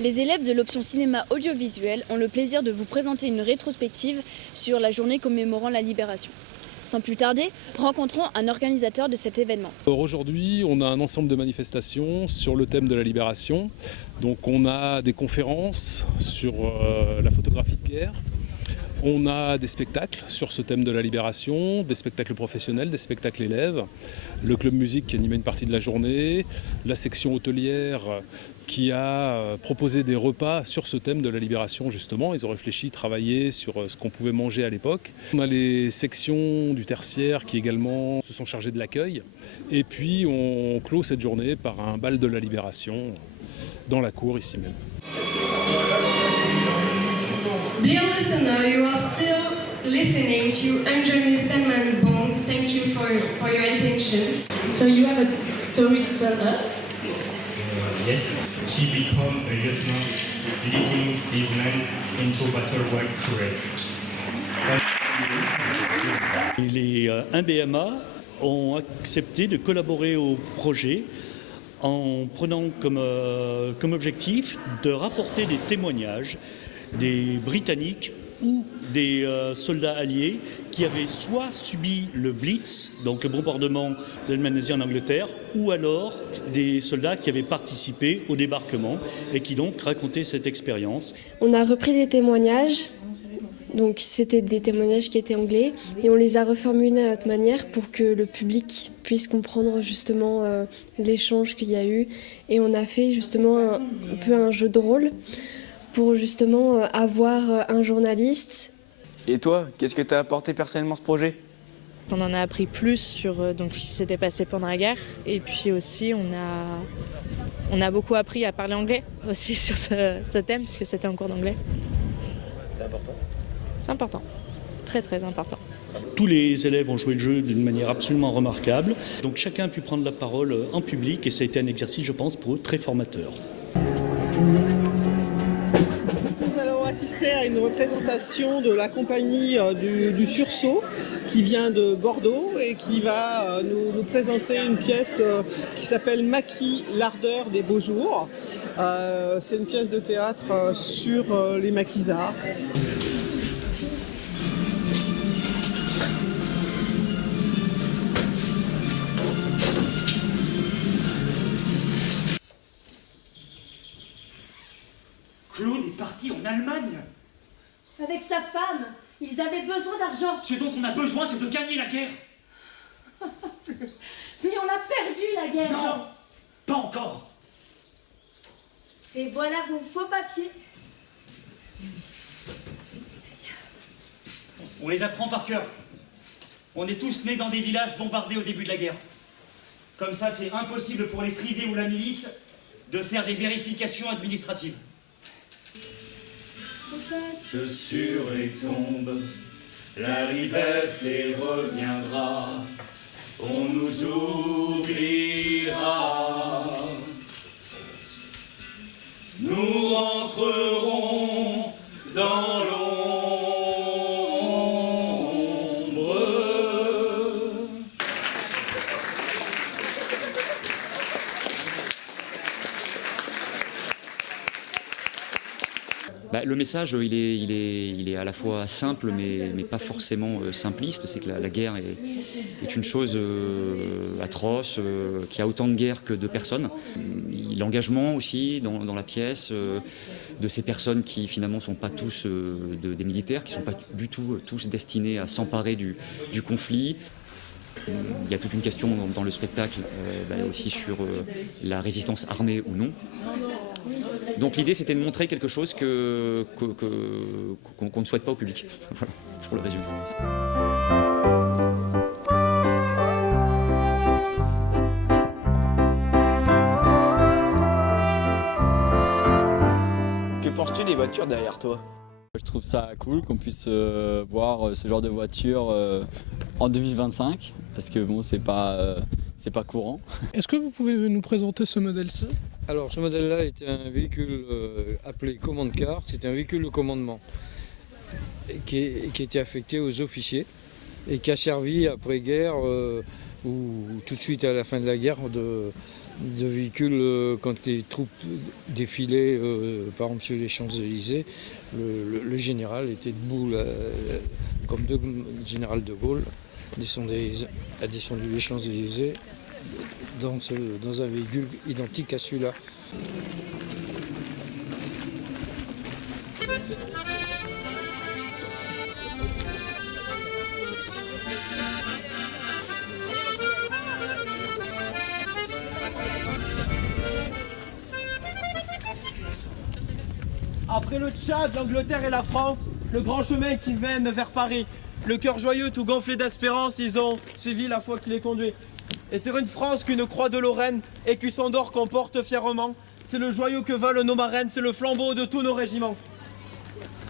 Les élèves de l'option cinéma audiovisuel ont le plaisir de vous présenter une rétrospective sur la journée commémorant la Libération. Sans plus tarder, rencontrons un organisateur de cet événement. Aujourd'hui, on a un ensemble de manifestations sur le thème de la Libération. Donc on a des conférences sur la photographie de guerre. On a des spectacles sur ce thème de la Libération, des spectacles professionnels, des spectacles élèves, le club musique qui animait une partie de la journée, la section hôtelière qui a proposé des repas sur ce thème de la Libération justement. Ils ont réfléchi, travaillé sur ce qu'on pouvait manger à l'époque. On a les sections du tertiaire qui également se sont chargées de l'accueil. Et puis on clôt cette journée par un bal de la Libération dans la cour ici même. Dear listener, you are still listening to Enjoy Stanman Bond. Thank you for your attention. So you have a story to tell us? Yes, he became a lieutenant, leading his men into battle while courage. Les 1BMA ont accepté de collaborer au projet en prenant comme objectif de rapporter des témoignages des Britanniques ou des soldats alliés qui avaient soit subi le Blitz, donc le bombardement de la Malaisie en Angleterre, ou alors des soldats qui avaient participé au débarquement et qui donc racontaient cette expérience. On a repris des témoignages, donc c'était des témoignages qui étaient anglais, et on les a reformulés à notre manière pour que le public puisse comprendre justement l'échange qu'il y a eu. Et on a fait justement un peu un jeu de rôle pour justement avoir un journaliste. Et toi, qu'est-ce que t'as apporté personnellement ce projet ? On en a appris plus sur donc, ce qui s'était passé pendant la guerre. Et puis aussi, on a beaucoup appris à parler anglais aussi sur ce thème, puisque c'était un cours d'anglais. C'est important ? C'est important, très très important. Tous les élèves ont joué le jeu d'une manière absolument remarquable. Donc chacun a pu prendre la parole en public et ça a été un exercice, je pense, pour eux très formateur. Assister à une représentation de la compagnie du Sursaut qui vient de Bordeaux et qui va nous présenter une pièce qui s'appelle Maquis, l'ardeur des beaux jours. C'est une pièce de théâtre sur les maquisards. Claude est parti en Allemagne. Avec sa femme, ils avaient besoin d'argent. Ce dont on a besoin, c'est de gagner la guerre. Mais on a perdu la guerre. Non, pas encore. Et voilà vos faux papiers. On les apprend par cœur. On est tous nés dans des villages bombardés au début de la guerre. Comme ça, c'est impossible pour les frisés ou la milice de faire des vérifications administratives. Ce sur et tombe, la liberté reviendra, on nous oubliera. Nous rentrerons dans l'ombre. Le message, il est à la fois simple, mais pas forcément simpliste. C'est que la guerre est une chose atroce, qui a autant de guerre que de personnes. L'engagement aussi dans la pièce de ces personnes qui finalement ne sont pas tous des militaires, qui ne sont pas du tout tous destinés à s'emparer du conflit. Il y a toute une question dans le spectacle aussi sur la résistance armée ou non. Donc l'idée c'était de montrer quelque chose qu'on ne souhaite pas au public. Voilà, pour le résumé. Que penses-tu des voitures derrière toi ? Je trouve ça cool qu'on puisse voir ce genre de voiture en 2025, parce que bon, c'est pas courant. Est-ce que vous pouvez nous présenter ce modèle-ci ? Alors ce modèle-là était un véhicule appelé commande car, c'était un véhicule de commandement qui était affecté aux officiers et qui a servi après-guerre ou tout de suite à la fin de la guerre de véhicules quand les troupes défilaient, par exemple sur les Champs-Élysées. Le général était debout, comme le général de Gaulle a descendu les Champs-Élysées dans un véhicule identique à celui-là. Après le Tchad, l'Angleterre et la France, le grand chemin qui mène vers Paris. Le cœur joyeux, tout gonflé d'espérance, ils ont suivi la foi qui les conduit. Et sur une France qu'une croix de Lorraine et qu'un d'or qu'on porte fièrement, c'est le joyau que veulent nos marraines, c'est le flambeau de tous nos régiments.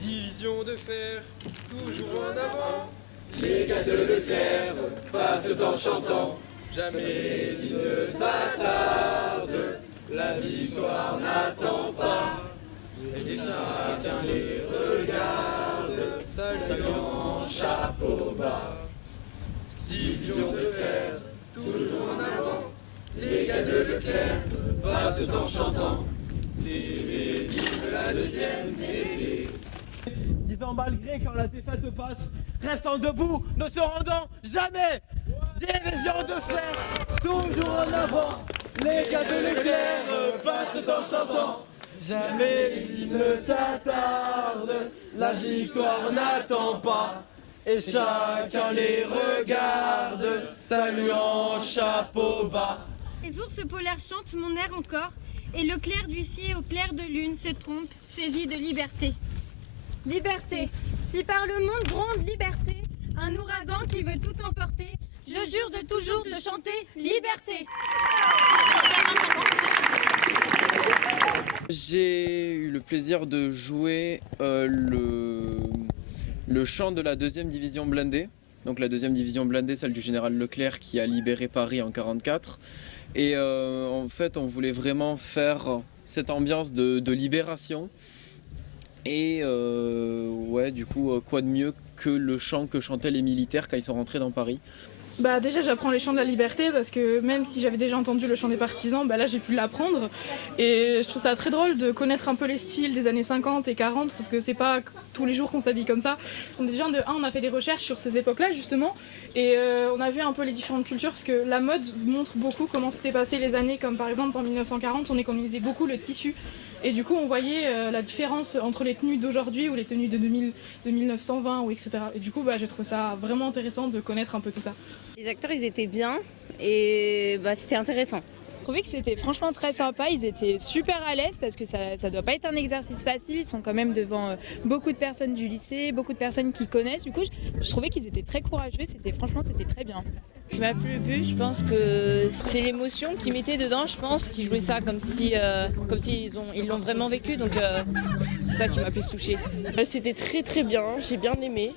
Division de fer, toujours en avant. Les gars de Leclerc passent en chantant. Jamais ils ne s'attardent, la victoire n'attend pas. Et chacun les regarde, saluant chapeau bas. Division de fer, toujours en avant. Les gars de Leclerc passent en chantant. Vive la deuxième épée. Disant malgré quand la défaite passe, restant debout, ne se rendant jamais. Division de fer, toujours en avant. Les gars de Leclerc passent en chantant. Jamais ils ne s'attardent, la victoire n'attend pas. Et chacun les regarde, saluant chapeau bas. Les ours polaires chantent mon air encore, et le clair d'huissier au clair de lune se trompe, saisi de liberté. Liberté, si par le monde gronde liberté, un ouragan qui veut tout emporter, je jure de toujours te chanter liberté. J'ai eu le plaisir de jouer le chant de la 2e division blindée. Donc la 2e division blindée, celle du général Leclerc qui a libéré Paris en 1944. Et en fait, on voulait vraiment faire cette ambiance de libération. Et ouais, du coup, quoi de mieux que le chant que chantaient les militaires quand ils sont rentrés dans Paris. Bah déjà j'apprends les chants de la liberté parce que même si j'avais déjà entendu le chant des partisans, bah là j'ai pu l'apprendre et je trouve ça très drôle de connaître un peu les styles des années 50 et 40 parce que c'est pas tous les jours qu'on s'habille comme ça. Déjà on a fait des recherches sur ces époques-là justement et on a vu un peu les différentes cultures parce que la mode montre beaucoup comment s'étaient passées les années, comme par exemple en 1940 on économisait beaucoup le tissu. Et du coup, on voyait la différence entre les tenues d'aujourd'hui ou les tenues de 1920, ou etc. Et du coup, j'ai trouvé ça vraiment intéressant de connaître un peu tout ça. Les acteurs, ils étaient bien et c'était intéressant. Je trouvais que c'était franchement très sympa, ils étaient super à l'aise parce que ça doit pas être un exercice facile, ils sont quand même devant beaucoup de personnes du lycée, beaucoup de personnes qui connaissent, du coup je trouvais qu'ils étaient très courageux, c'était très bien. Ce qui m'a plu, je pense que c'est l'émotion qu'ils mettaient dedans, je pense qu'ils jouaient ça comme si ils l'ont vraiment vécu, donc c'est ça qui m'a plus touchée. C'était très très bien, j'ai bien aimé.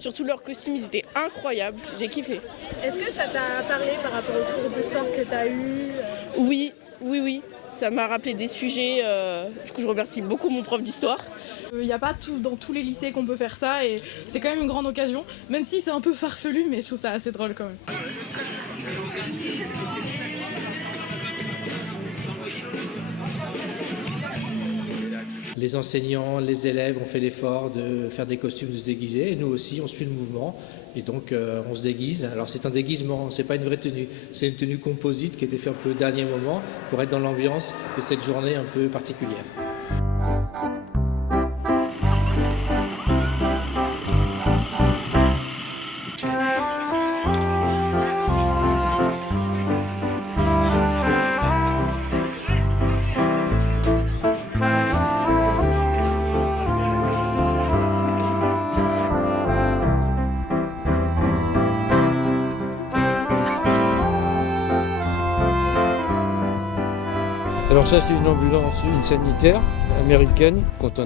Surtout leurs costumes, ils étaient incroyables, j'ai kiffé. Est-ce que ça t'a parlé par rapport au cours d'histoire que tu as eu ? Oui, ça m'a rappelé des sujets, du coup je remercie beaucoup mon prof d'histoire. Il n'y a pas dans tous les lycées qu'on peut faire ça et c'est quand même une grande occasion, même si c'est un peu farfelu, mais je trouve ça assez drôle quand même. Les enseignants, les élèves ont fait l'effort de faire des costumes, de se déguiser, et nous aussi on suit le mouvement et donc on se déguise. Alors c'est un déguisement, c'est pas une vraie tenue, c'est une tenue composite qui a été faite un peu au dernier moment pour être dans l'ambiance de cette journée un peu particulière. Alors ça c'est une ambulance, une sanitaire américaine. Quand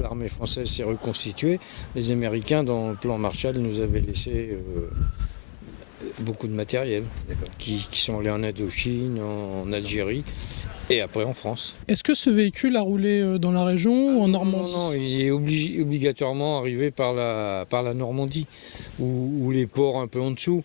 l'armée française s'est reconstituée, les Américains dans le plan Marshall nous avaient laissé beaucoup de matériel qui sont allés en Indochine, en Algérie et après en France. Est-ce que ce véhicule a roulé dans la région ou en Normandie ? Non, il est obligatoirement arrivé par la Normandie ou les ports un peu en dessous.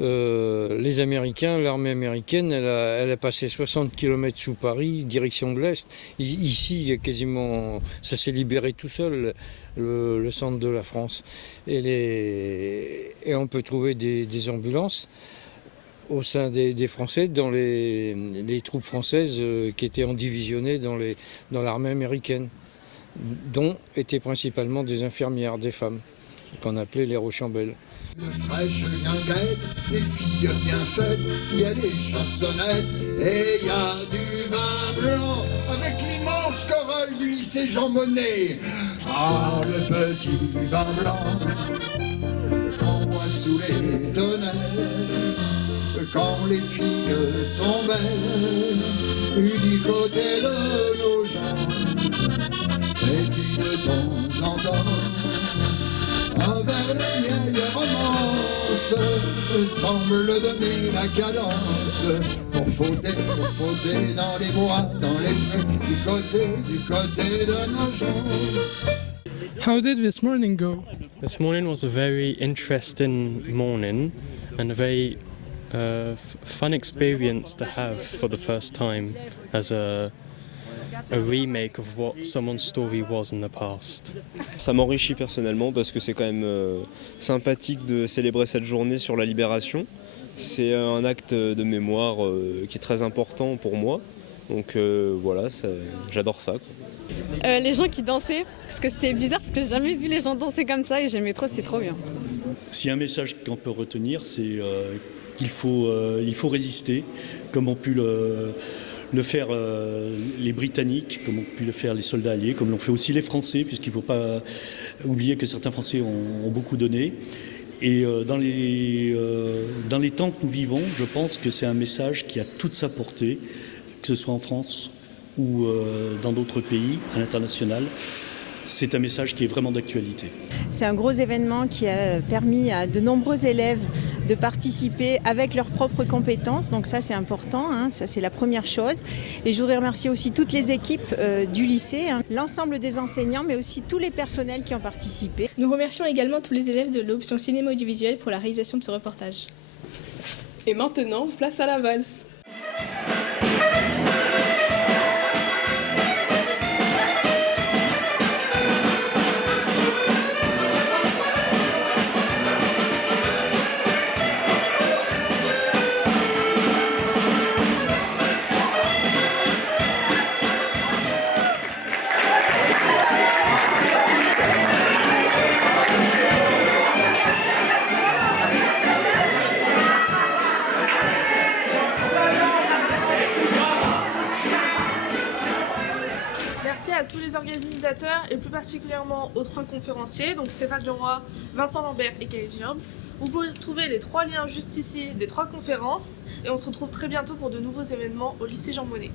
les Américains, l'armée américaine, elle a passé 60 km sous Paris, direction de l'Est. Ici, quasiment, ça s'est libéré tout seul, le centre de la France. Et on peut trouver des ambulances au sein des Français, dans les troupes françaises qui étaient endivisionnées dans l'armée américaine, dont étaient principalement des infirmières, des femmes, qu'on appelait les Rochambeaux. De fraîches guinguettes, des filles bien faites, il y a des chansonnettes et il y a du vin blanc avec l'immense chorale du lycée Jean Monnet. Ah, le petit vin blanc qu'on boit sous les tonnelles, quand les filles sont belles, du côté de nos gens, et puis de temps en temps, un vers de vieille romance semble donner la cadence pour fauter dans les bois, dans les prés, du côté de nos gens. How did this morning go? This morning was a very interesting morning and a very fun experience to have for the first time as a remake of what someone's story was in the past. Ça m'enrichit personnellement parce que c'est quand même sympathique de célébrer cette journée sur la libération. C'est un acte de mémoire qui est très important pour moi. Donc voilà, j'adore ça, quoi. Les gens qui dansaient, parce que c'était bizarre, parce que j'ai jamais vu les gens danser comme ça et j'aimais trop, c'était trop bien. S'il y a un message qu'on peut retenir, c'est qu'il faut résister, comme ont pu le faire les Britanniques, comme ont pu le faire les soldats alliés, comme l'ont fait aussi les Français, puisqu'il ne faut pas oublier que certains Français ont beaucoup donné. Et dans les temps que nous vivons, je pense que c'est un message qui a toute sa portée, que ce soit en France ou dans d'autres pays, à l'international. C'est un message qui est vraiment d'actualité. C'est un gros événement qui a permis à de nombreux élèves de participer avec leurs propres compétences. Donc ça, c'est important, hein, ça c'est la première chose. Et je voudrais remercier aussi toutes les équipes du lycée, hein, l'ensemble des enseignants, mais aussi tous les personnels qui ont participé. Nous remercions également tous les élèves de l'option cinéma audiovisuel pour la réalisation de ce reportage. Et maintenant, place à la valse. Merci à tous les organisateurs et plus particulièrement aux 3 conférenciers, donc Stéphane Leroy, Vincent Lambert et Khalil Gerb. Vous pouvez retrouver les 3 liens juste ici des 3 conférences et on se retrouve très bientôt pour de nouveaux événements au lycée Jean Monnet.